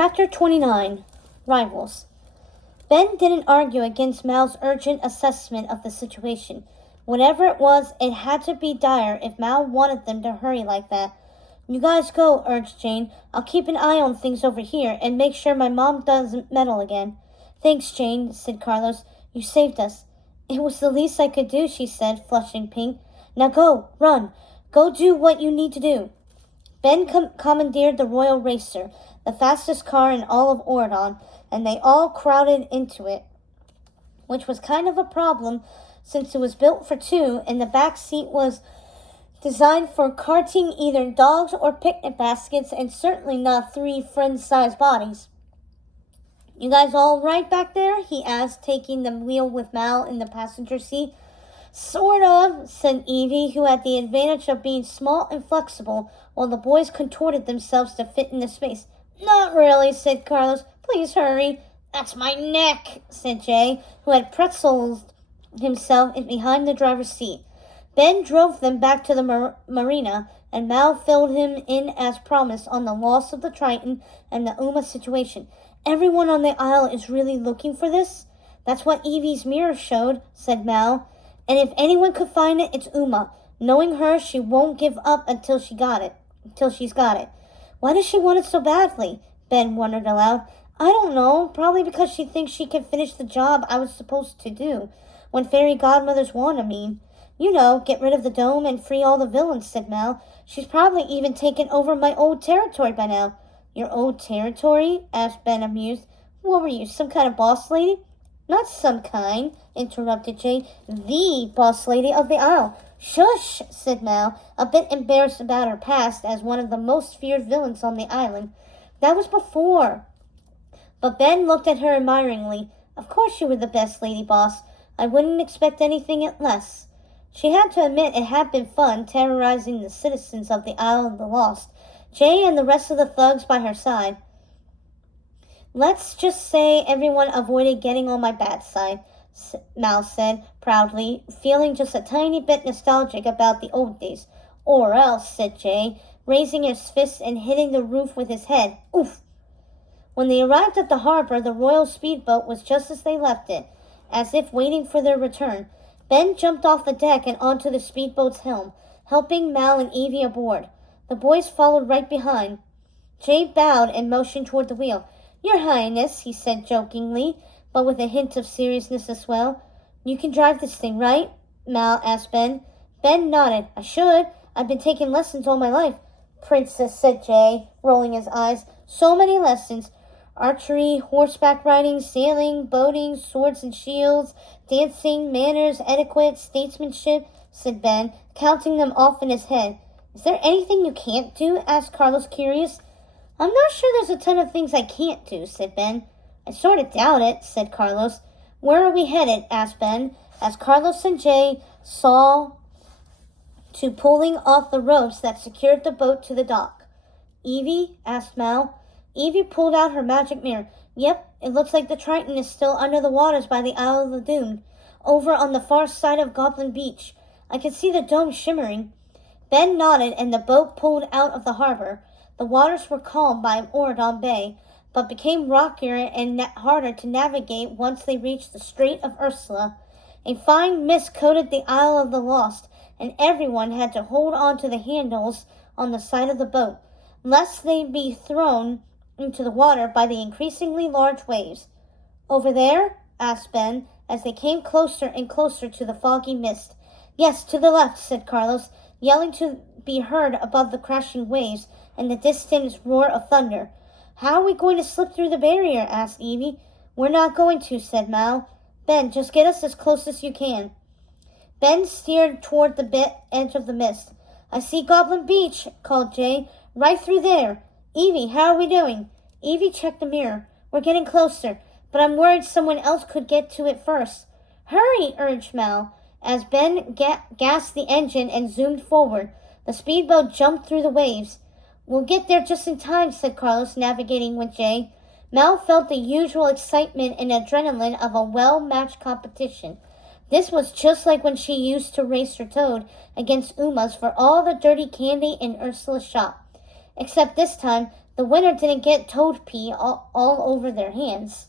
Chapter 29, Rivals. Ben didn't argue against Mal's urgent assessment of the situation. Whatever it was, it had to be dire if Mal wanted them to hurry like that. You guys go, urged Jane. I'll keep an eye on things over here and make sure my mom doesn't meddle again. Thanks, Jane, said Carlos. You saved us. It was the least I could do, she said, flushing pink. Now go, run. Go do what you need to do. Ben commandeered the Royal Racer, the fastest car in all of Oridon, and they all crowded into it, which was kind of a problem since it was built for two and the back seat was designed for carting either dogs or picnic baskets and certainly not three friend-sized bodies. You guys all right back there? He asked, taking the wheel with Mal in the passenger seat. Sort of, said Evie, who had the advantage of being small and flexible, while the boys contorted themselves to fit in the space. Not really, said Carlos. Please hurry. That's my neck, said Jay, who had pretzeled himself behind the driver's seat. Ben drove them back to the marina, and Mal filled him in as promised on the loss of the Triton and the Uma situation. Everyone on the isle is really looking for this? That's what Evie's mirror showed, said Mal. And if anyone could find it, it's Uma. Knowing her, she won't give up until she's got it. Why does she want it so badly? Ben wondered aloud. I don't know. Probably because she thinks she can finish the job I was supposed to do. When fairy godmothers want, I mean. You know, get rid of the dome and free all the villains, said Mal. She's probably even taken over my old territory by now. Your old territory? Asked Ben, amused. What were you, some kind of boss lady? Not some kind, interrupted Jane. The boss lady of the isle. Shush, said Mal, a bit embarrassed about her past as one of the most feared villains on the island. That was before. But Ben looked at her admiringly. Of course you were the best lady boss. I wouldn't expect anything less. She had to admit it had been fun terrorizing the citizens of the Isle of the Lost, Jay and the rest of the thugs by her side. Let's just say everyone avoided getting on my bad side, Mal said proudly, feeling just a tiny bit nostalgic about the old days. Or else, said Jay, raising his fist and hitting the roof with his head. Oof! When they arrived at the harbor, the royal speedboat was just as they left it, as if waiting for their return. Ben jumped off the deck and onto the speedboat's helm, helping Mal and Evie aboard. The boys followed right behind. Jay bowed and motioned toward the wheel. Your Highness, he said jokingly, but with a hint of seriousness as well. You can drive this thing, right? Mal asked Ben. Ben nodded. I should. I've been taking lessons all my life. Princess, said Jay, rolling his eyes. So many lessons. Archery, horseback riding, sailing, boating, swords and shields, dancing, manners, etiquette, statesmanship, said Ben, counting them off in his head. Is there anything you can't do? Asked Carlos, curious. I'm not sure there's a ton of things I can't do, said Ben. I sort of doubt it, said Carlos. Where are we headed? Asked Ben, as Carlos and Jay saw to pulling off the ropes that secured the boat to the dock. Evie? Asked Mal. Evie pulled out her magic mirror. Yep, it looks like the Triton is still under the waters by the Isle of the Doomed, over on the far side of Goblin Beach. I can see the dome shimmering. Ben nodded and the boat pulled out of the harbor. The waters were calm by Oridon Bay, but became rockier and harder to navigate once they reached the Strait of Ursula. A fine mist coated the Isle of the Lost, and everyone had to hold on to the handles on the side of the boat, lest they be thrown into the water by the increasingly large waves. Over there? Asked Ben, as they came closer and closer to the foggy mist. Yes, to the left, said Carlos, yelling to be heard above the crashing waves and the distant roar of thunder. How are we going to slip through the barrier? Asked Evie. We're not going to, said Mal. Ben, just get us as close as you can. Ben steered toward the edge of the mist. I see Goblin Beach, called Jay. Right through there. Evie, how are we doing? Evie checked the mirror. We're getting closer, but I'm worried someone else could get to it first. Hurry, urged Mal, as Ben gassed the engine and zoomed forward. The speedboat jumped through the waves. We'll get there just in time, said Carlos, navigating with Jay. Mal felt the usual excitement and adrenaline of a well-matched competition. This was just like when she used to race her toad against Uma's for all the dirty candy in Ursula's shop. Except this time, The winner didn't get toad pee all over their hands.